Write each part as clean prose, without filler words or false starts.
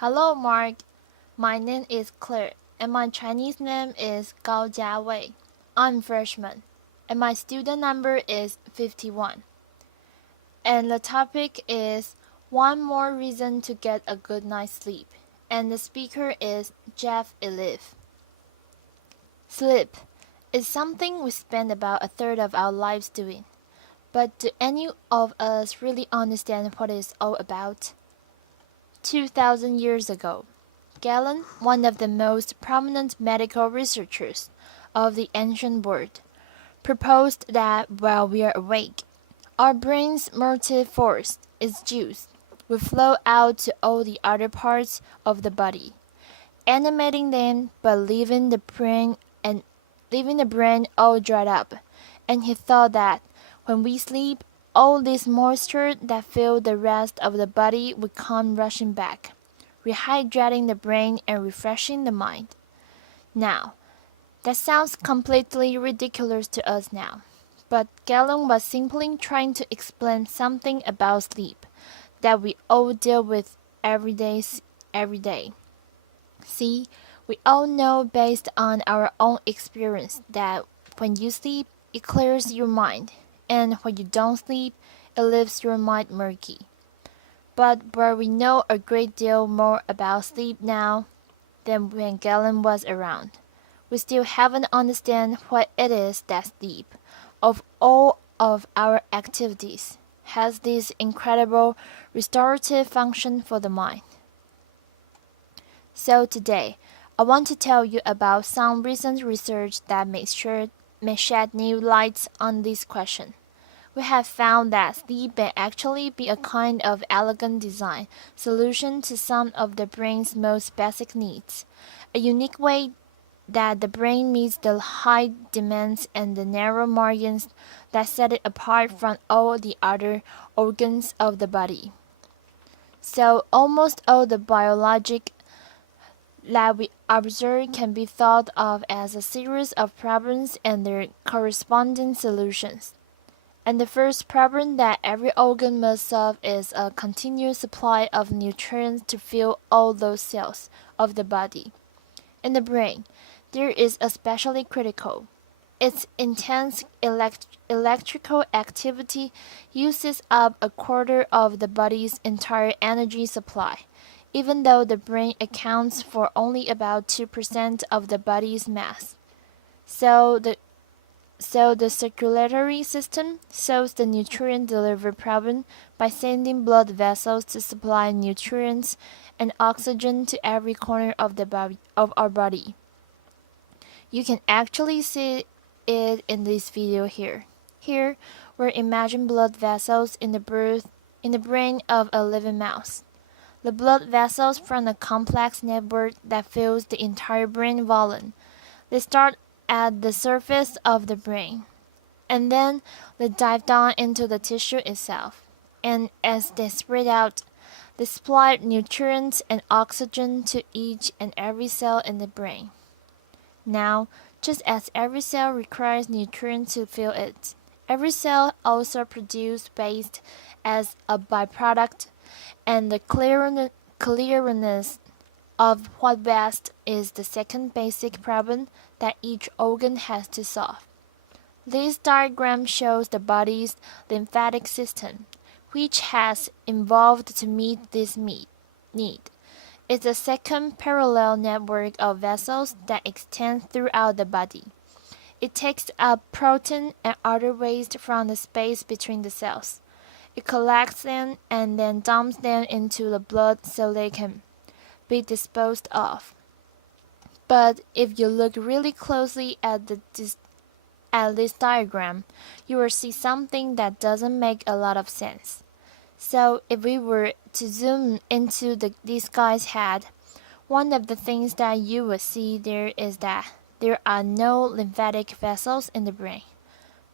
Hello, Mark. My name is Claire, and my Chinese name is Gao Jiawei. I'm freshman, and my student number is 51. And the topic is one more reason to get a good night's sleep. And the speaker is Jeff Iliff. Sleep is something we spend about a third of our lives doing. But do any of us really understand what it's all about? 2,000 years ago, Galen, one of the most prominent medical researchers of the ancient world, proposed that while we are awake, our brain's motive force, its juice, will flow out to all the other parts of the body, animating them but leaving the brain all dried up. And he thought that when we sleep, all this moisture that filled the rest of the body would come rushing back, rehydrating the brain and refreshing the mind. Now, that sounds completely ridiculous to us now, but Galen was simply trying to explain something about sleep that we all deal with every day. See, we all know based on our own experience that when you sleep, it clears your mind, and when you don't sleep, it leaves your mind murky. But where we know a great deal more about sleep now than when Galen was around, we still haven't understand what it is that sleep, of all of our activities, has this incredible restorative function for the mind. So today, I want to tell you about some recent research that may shed new light on this question. We have found that sleep may actually be a kind of elegant design solution to some of the brain's most basic needs, a unique way that the brain meets the high demands and the narrow margins that set it apart from all the other organs of the body. So almost all the biologic that we observe can be thought of as a series of problems and their corresponding solutions. And the first problem that every organ must solve is a continuous supply of nutrients to fuel all those cells of the body. In the brain, there is especially critical. Its intense electrical activity uses up a quarter of the body's entire energy supply, even though the brain accounts for only about 2% of the body's mass. So the circulatory system solves the nutrient delivery problem by sending blood vessels to supply nutrients and oxygen to every corner of our body. You can actually see it in this video here. Here, we're imagining blood vessels in the brain of a living mouse. The blood vessels form a complex network that fills the entire brain volume. They start at the surface of the brain, and then they dive down into the tissue itself. And as they spread out, they supply nutrients and oxygen to each and every cell in the brain. Now, just as every cell requires nutrients to fuel it, every cell also produces waste as a byproduct, and the clearness of what waste is the second basic problem that each organ has to solve. This diagram shows the body's lymphatic system, which has evolved to meet this need. It's a second parallel network of vessels that extends throughout the body. It takes up protein and other waste from the space between the cells. It collects them and then dumps them into the blood so they can be disposed of. But if you look really closely at this diagram, you will see something that doesn't make a lot of sense. So if we were to zoom into this guy's head, one of the things that you will see there is that there are no lymphatic vessels in the brain.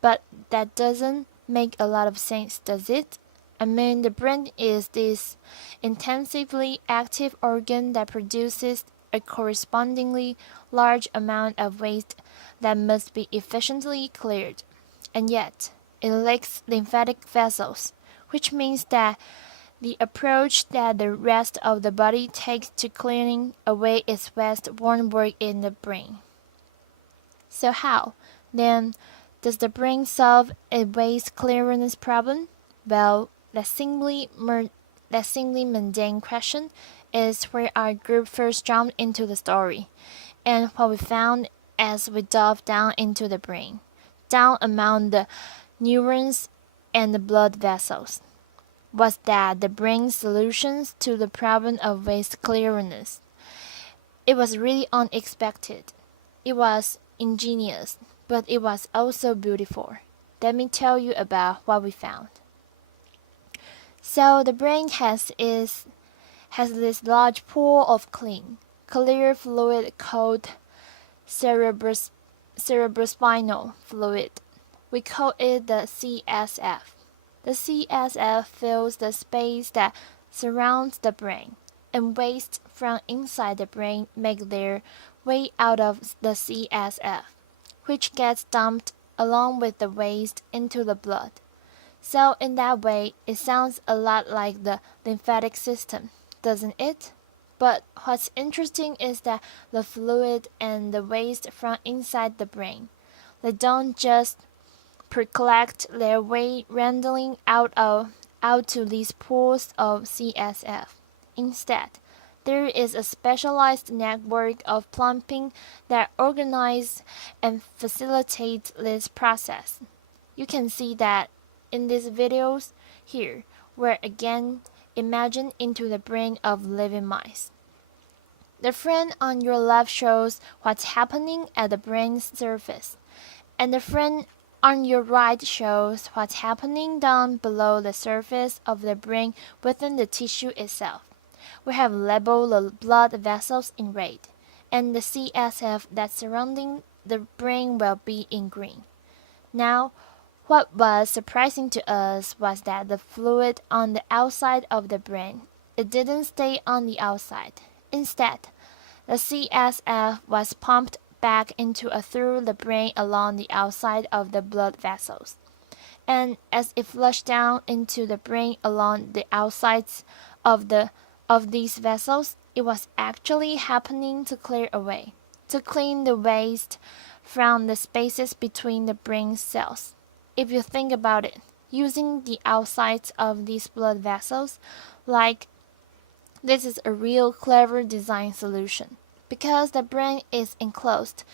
But that doesn't make a lot of sense, does it? I mean, the brain is this intensively active organ that produces a correspondingly large amount of waste that must be efficiently cleared. And yet, it lacks lymphatic vessels, which means that the approach that the rest of the body takes to clearing away its waste-borne work in the brain. So how, then, does the brain solve a waste clearance problem? Well, that seemingly mundane question is where our group first jumped into the story, and what we found as we dove down into the brain, down among the neurons and the blood vessels, was that the brain's solutions to the problem of waste clearance. It was really unexpected. It was ingenious, but it was also beautiful. Let me tell you about what we found. So the brain has this large pool of clear fluid called cerebrospinal fluid. We call it the CSF. The CSF fills the space that surrounds the brain, and waste from inside the brain make their way out of the CSF, which gets dumped along with the waste into the blood. So in that way, it sounds a lot like the lymphatic system, doesn't it? But what's interesting is that the fluid and the waste from inside the brain, they don't just percolate their way randomly out to these pools of CSF. Instead, there is a specialized network of plumbing that organizes and facilitates this process. You can see that in these videos here, where again imagine into the brain of living mice. The friend on your left shows what's happening at the brain's surface, and the friend on your right shows what's happening down below the surface of the brain within the tissue itself. We have labeled the blood vessels in red, and the CSF that's surrounding the brain will be in green. Now, what was surprising to us was that the fluid on the outside of the brain, it didn't stay on the outside. Instead, the CSF was pumped back through the brain along the outside of the blood vessels. And as it flushed down into the brain along the outsides of these vessels, it was actually happening to clean the waste from the spaces between the brain cells. If you think about it, using the outsides of these blood vessels, this is a real clever design solution. Because the brain is enclosed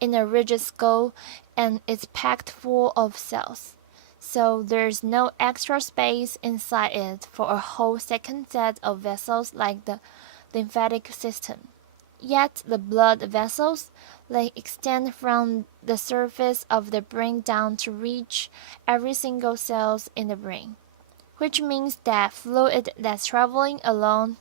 in a rigid skull and it's packed full of cells, so there's no extra space inside it for a whole second set of vessels like the lymphatic system. Yet the blood vessels, they extend from the surface of the brain down to reach every single cell in the brain, which means that fluid that's traveling along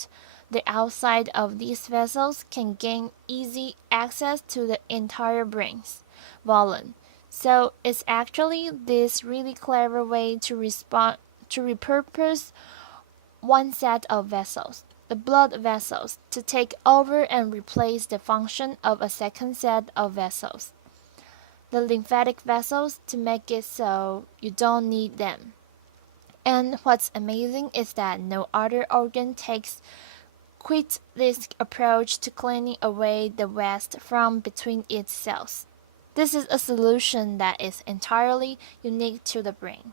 the outside of these vessels can gain easy access to the entire brain's volume. So it's actually this really clever way to repurpose one set of vessels, the blood vessels, to take over and replace the function of a second set of vessels, the lymphatic vessels, to make it so you don't need them. And what's amazing is that no other organ takes quite this approach to cleaning away the waste from between its cells. This is a solution that is entirely unique to the brain.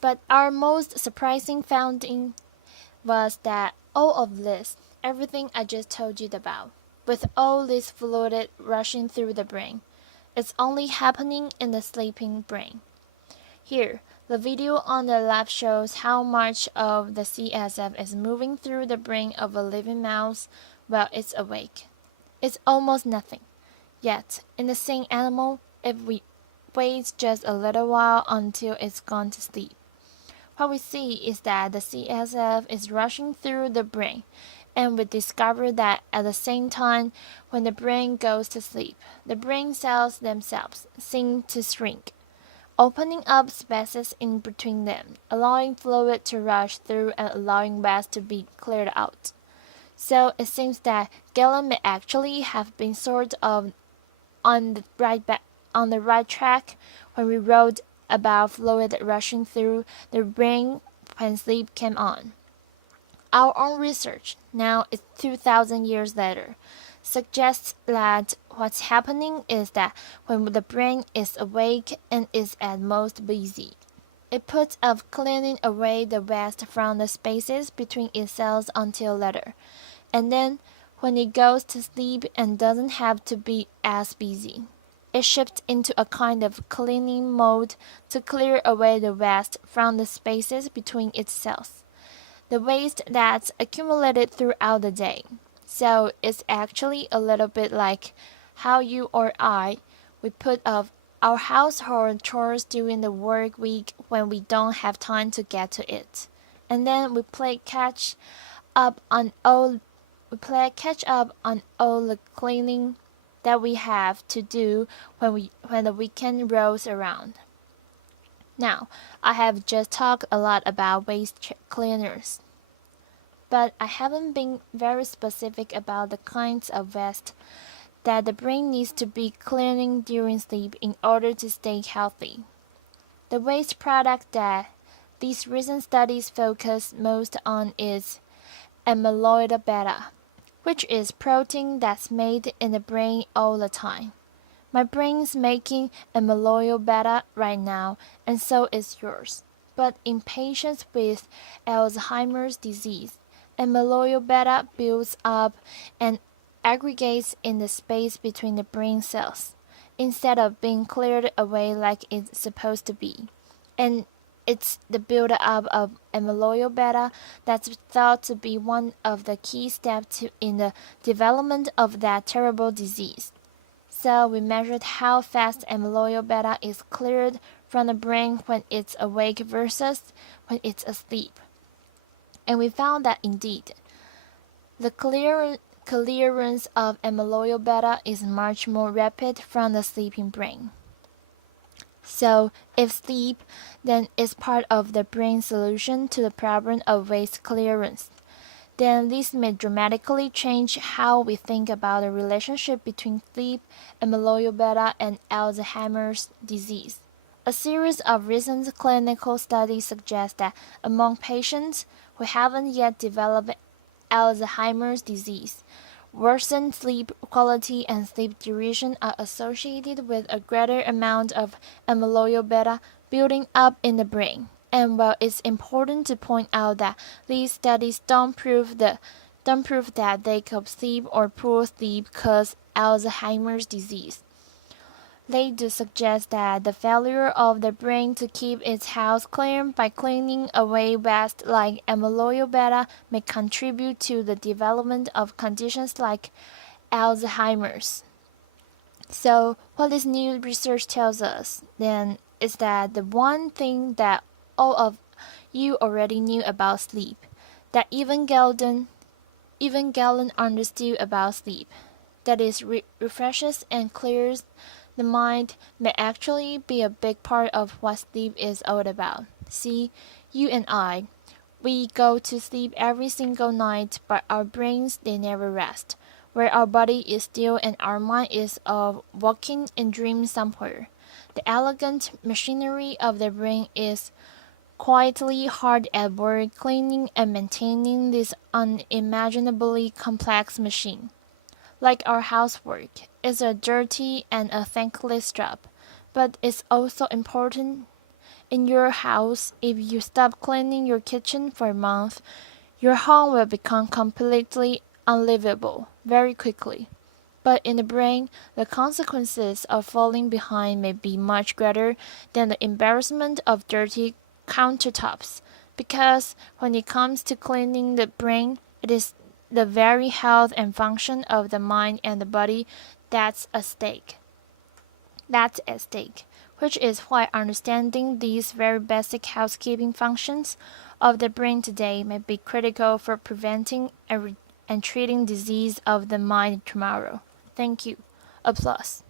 But our most surprising finding was that all of this, everything I just told you about, with all this fluid rushing through the brain, it's only happening in the sleeping brain. Here, the video on the left shows how much of the CSF is moving through the brain of a living mouse while it's awake. It's almost nothing. Yet, in the same animal, if we wait just a little while until it's gone to sleep, what we see is that the CSF is rushing through the brain, and we discover that at the same time, when the brain goes to sleep, the brain cells themselves seem to shrink, opening up spaces in between them, allowing fluid to rush through and allowing waste to be cleared out. So it seems that Galen may actually have been sort of on the right track when we wrote about fluid rushing through the brain when sleep came on. Our own research, now it's 2,000 years later, suggests that what's happening is that when the brain is awake and is at most busy, it puts off cleaning away the waste from the spaces between its cells until later, and then when it goes to sleep and doesn't have to be as busy, it shifts into a kind of cleaning mode to clear away the waste from the spaces between its cells, the waste that's accumulated throughout the day. So it's actually a little bit like how you or I we put off our household chores during the work week when we don't have time to get to it. And then up on all we play catch up on all the cleaning that we have to do when the weekend rolls around. Now, I have just talked a lot about waste cleaners, but I haven't been very specific about the kinds of waste that the brain needs to be cleaning during sleep in order to stay healthy. The waste product that these recent studies focus most on is amyloid beta, which is protein that's made in the brain all the time. My brain's making amyloid beta right now, and so is yours. But in patients with Alzheimer's disease, amyloid beta builds up and aggregates in the space between the brain cells, instead of being cleared away like it's supposed to be. And it's the build-up of amyloid beta that's thought to be one of the key steps in the development of that terrible disease. So we measured how fast amyloid beta is cleared from the brain when it's awake versus when it's asleep. And we found that indeed, the clearance of amyloid beta is much more rapid from the sleeping brain. So, if sleep then is part of the brain's solution to the problem of waste clearance, then this may dramatically change how we think about the relationship between sleep, amyloid beta, and Alzheimer's disease. A series of recent clinical studies suggest that among patients who haven't yet developed Alzheimer's disease, worsened sleep quality and sleep duration are associated with a greater amount of amyloid beta building up in the brain. And while it's important to point out that these studies don't prove that they could sleep or poor sleep cause Alzheimer's disease, they do suggest that the failure of the brain to keep its house clean by cleaning away waste like amyloid beta may contribute to the development of conditions like Alzheimer's. So, what this new research tells us, then, is that the one thing that all of you already knew about sleep, that even Galton understood about sleep, that is refreshes and clears the mind, may actually be a big part of what sleep is all about. See, you and I, we go to sleep every single night, but our brains, they never rest, where our body is still and our mind is walking in dreams somewhere. The elegant machinery of the brain is quietly hard at work cleaning and maintaining this unimaginably complex machine. Like our housework, it's a dirty and a thankless job, but it's also important. In your house, if you stop cleaning your kitchen for a month, your home will become completely unlivable very quickly. But in the brain, the consequences of falling behind may be much greater than the embarrassment of dirty countertops, because when it comes to cleaning the brain, it is the very health and function of the mind and the body that's at stake. Which is why understanding these very basic housekeeping functions of the brain today may be critical for preventing and treating disease of the mind tomorrow. Thank you. Applause.